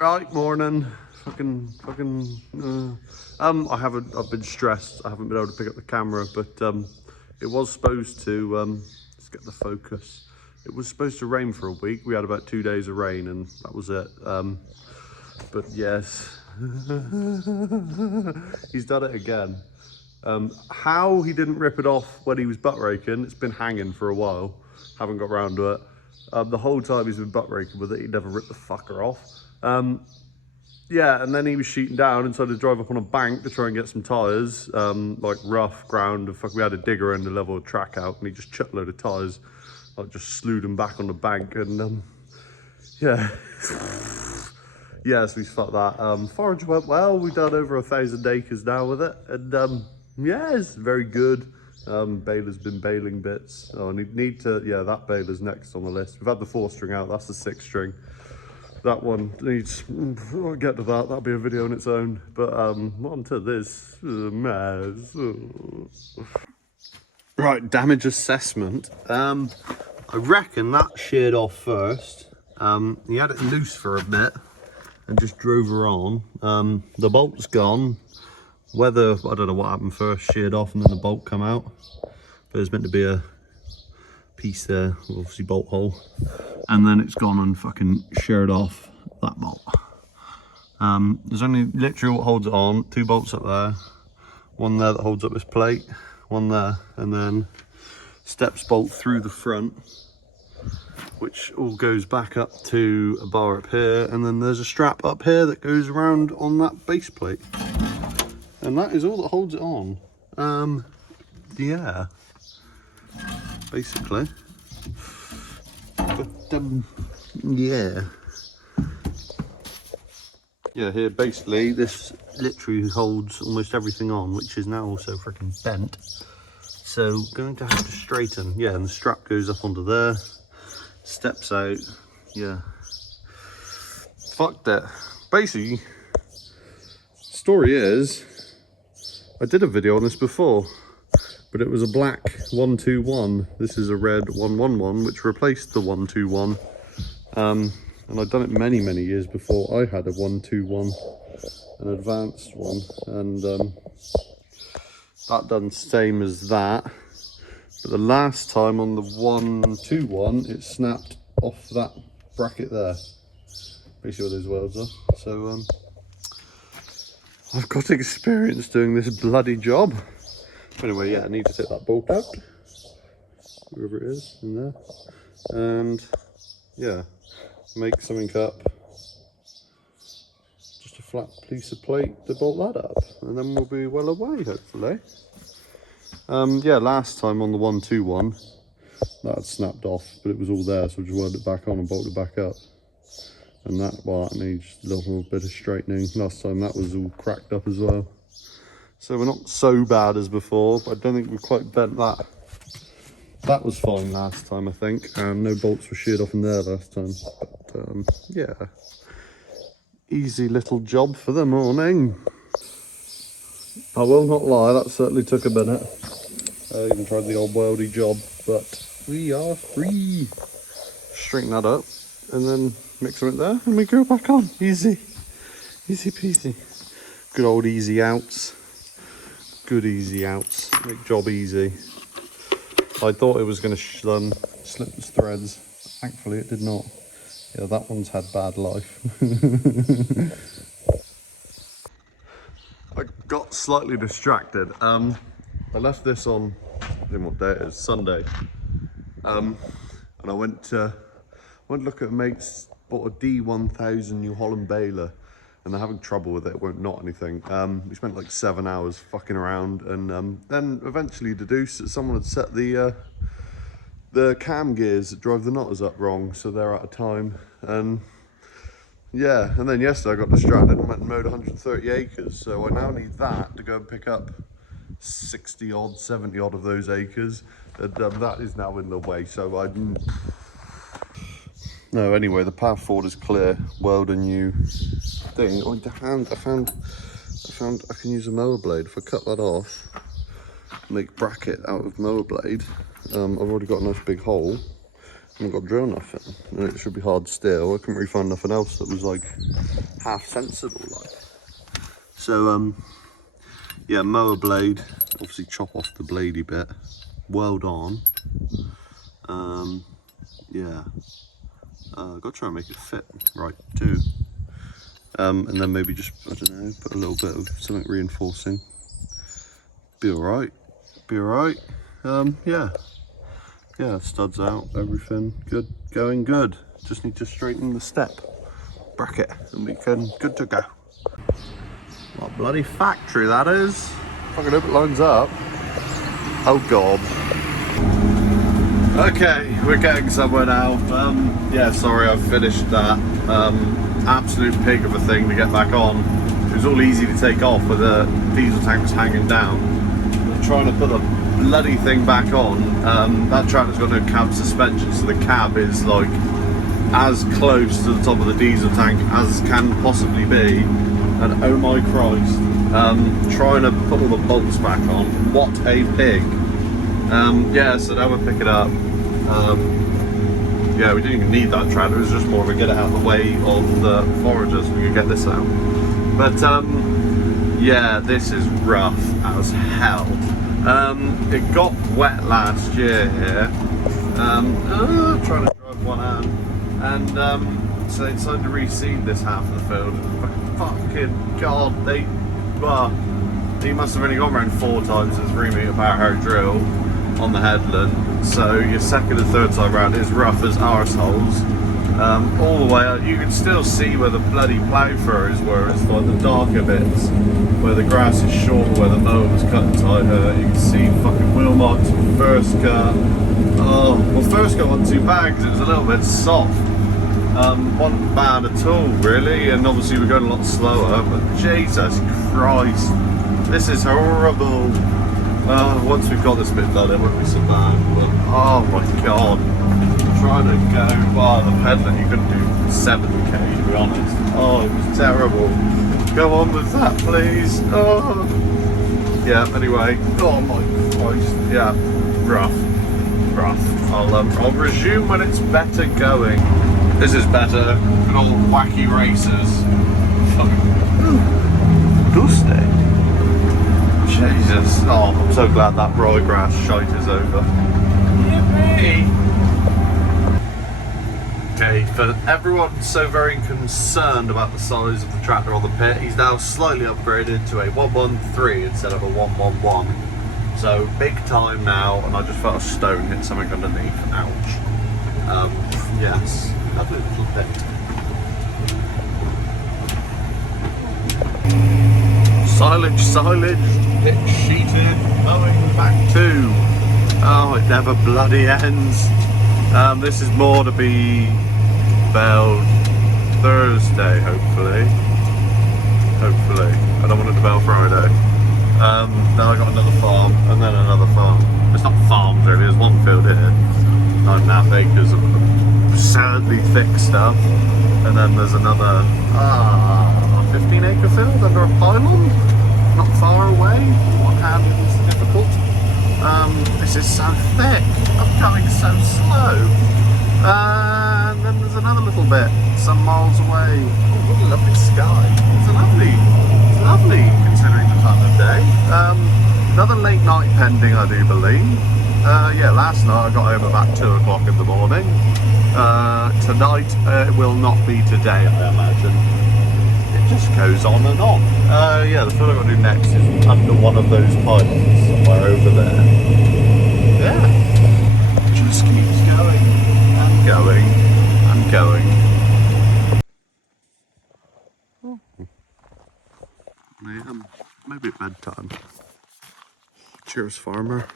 Right, morning. I've been stressed. I haven't been able to pick up the camera, but it was supposed to, let's get the focus. It was supposed to rain for a week. We had about 2 days of rain and that was it. But yes, he's done it again. How he didn't rip it off when he was butt raking, it's been hanging for a while. Haven't got round to it. The whole time he's been butt raking with it, he never ripped the fucker off. Yeah, and then he was sheeting down and decided to drive up on a bank to try and get some tyres, like rough ground. We had a digger and a level track out, and he just chucked a load of tyres, like just slewed them back on the bank, and yeah. Yeah, so he's fucked that. Forage went well. We've done over 1,000 acres now with it, and yeah, it's very good. Baler's been baling bits. Oh, and need to, yeah, that baler's next on the list. We've had the 4-string out, that's the 6-string. That one needs, I'll get to that, that'll be a video on its own. But on to this mess. Right, damage assessment. I reckon that sheared off first. He had it loose for a bit and just drove her on. The bolt's gone. Whether, I don't know what happened first, sheared off and then the bolt come out. But there's meant to be a piece there, obviously bolt hole. And then it's gone and fucking sheared off that bolt. There's only literally what holds it on, 2 bolts up there, one there that holds up this plate, one there, and then steps bolt through the front, which all goes back up to a bar up here, and then there's a strap up here that goes around on that base plate. And that is all that holds it on. Yeah, basically. But yeah, here basically this literally holds almost everything on, which is now also freaking bent, so going to have to straighten. Yeah, and the strap goes up onto there, steps out. Yeah, fucked it. Basically, story is, I did a video on this before, but it was a black 121. This is a red 111, which replaced the 121. And I'd done it many years before I had a 121, an advanced one, and that done same as that. But the last time on the 121, it snapped off that bracket there. Basically where those welds are. So I've got experience doing this bloody job. Anyway, yeah, I need to take that bolt out, wherever it is, in there, and yeah, make something up, just a flat piece of plate to bolt that up, and then we'll be well away, hopefully. Yeah, last time on the 121, that had snapped off, but it was all there, so I just welded it back on and bolted it back up. And that, well, that needs a little bit of straightening. Last time that was all cracked up as well. So we're not so bad as before, but I don't think we've quite bent that. That was fine last time, I think. No bolts were sheared off in there last time. But yeah, easy little job for the morning. I will not lie, that certainly took a minute. I even tried the old weldy job, but we are free. Straighten that up and then mix it there and we go back on. Easy, easy peasy. Good old easy outs. Good easy outs, make job easy. I thought it was going to slip its threads. Thankfully it did not. Yeah, that one's had bad life. I got slightly distracted. I left this on, I don't know what day it is, Sunday. And I went to look at a mate's, bought a D1000 New Holland baler. And they're having trouble with it, it won't knot anything. We spent like 7 hours fucking around, and then eventually deduced that someone had set the cam gears that drive the knotters up wrong, so they're out of time. And yeah, and then yesterday I got distracted and went and mowed 130 acres, so I now need that to go and pick up 60 odd, 70 odd of those acres, and that is now in the way, so no, anyway, the path forward is clear. Weld a new thing. Oh, I found I can use a mower blade. If I cut that off, make bracket out of mower blade. I've already got a nice big hole. haven't got to drill nothing. And it should be hard steel. I couldn't really find nothing else that was like half sensible like. So yeah, mower blade, obviously chop off the bladey bit, weld on. Yeah, got to try and make it fit right too. And then maybe just, I don't know, put a little bit of something reinforcing. Be alright, be alright. Yeah, studs out, everything good, going good. Just need to straighten the step bracket and we can, good to go. What a bloody factory that is. Fucking hope it lines up. Oh God. Okay, we're getting somewhere now. Yeah, sorry, I've finished that. Absolute pig of a thing to get back on. It was all easy to take off with the diesel tank was hanging down. Trying to put the bloody thing back on. That tractor's got no cab suspension, so the cab is like as close to the top of the diesel tank as can possibly be. And oh my Christ, trying to put all the bolts back on. What a pig. Yeah, so now we'll pick it up. Yeah, we didn't even need that trailer, it was just more of a get it out of the way of the forager so we could get this out. But yeah, this is rough as hell. It got wet last year here. Trying to drive one out. And so they decided to reseed this half of the field. Fucking God, they must have only gone around 4 times with a 3 metre power drill on the headland. So your second and third time round is rough as arseholes. All the way out, you can still see where the bloody plough furrows were. It's like the darker bits where the grass is short, where the mower was cutting tighter. You can see fucking wheel marks from first cut. Oh, well, first cut wasn't too bad because it was a little bit soft. Wasn't bad at all, really, and obviously we're going a lot slower, but Jesus Christ, this is horrible. Once we've got this bit done, it won't be so bad, but oh my God, trying to go by the headland, you couldn't do 7k to be honest. Oh, it was terrible. Go on with that, please. Oh. Yeah, anyway, oh my Christ, yeah, rough. I'll resume when it's better going. This is better. Good old wacky racers. Dusty. Jesus. Oh, I'm so glad that ryegrass shite is over. Yippee! Okay, for everyone so very concerned about the size of the tractor on the pit, he's now slightly upgraded to a 113 instead of a 111. So big time now, and I just felt a stone hit something underneath. Ouch. Yes, lovely little pit. Silage, pit sheeted, mowing back to. Oh, it never bloody ends. This is more to be belled Thursday, hopefully. I don't want it to bell Friday. Then I got another farm, and then another farm. It's not farms really, there's one field here, 9.5 acres of absurdly thick stuff, and then there's another 15 acre field under a pylon, not far away. One hand is difficult. This is so thick, I'm going so slow. And then there's another little bit, some miles away. Oh, what a lovely sky. It's lovely considering the time of day. Another late night pending, I do believe. Yeah, last night I got home about 2 o'clock in the morning. Tonight it will not be today, I imagine. It just goes on and on. Yeah, the field I've got to do next is under one of those pylons somewhere over there. Yeah, it just keeps going and going and going. Maybe bedtime. Cheers, farmer.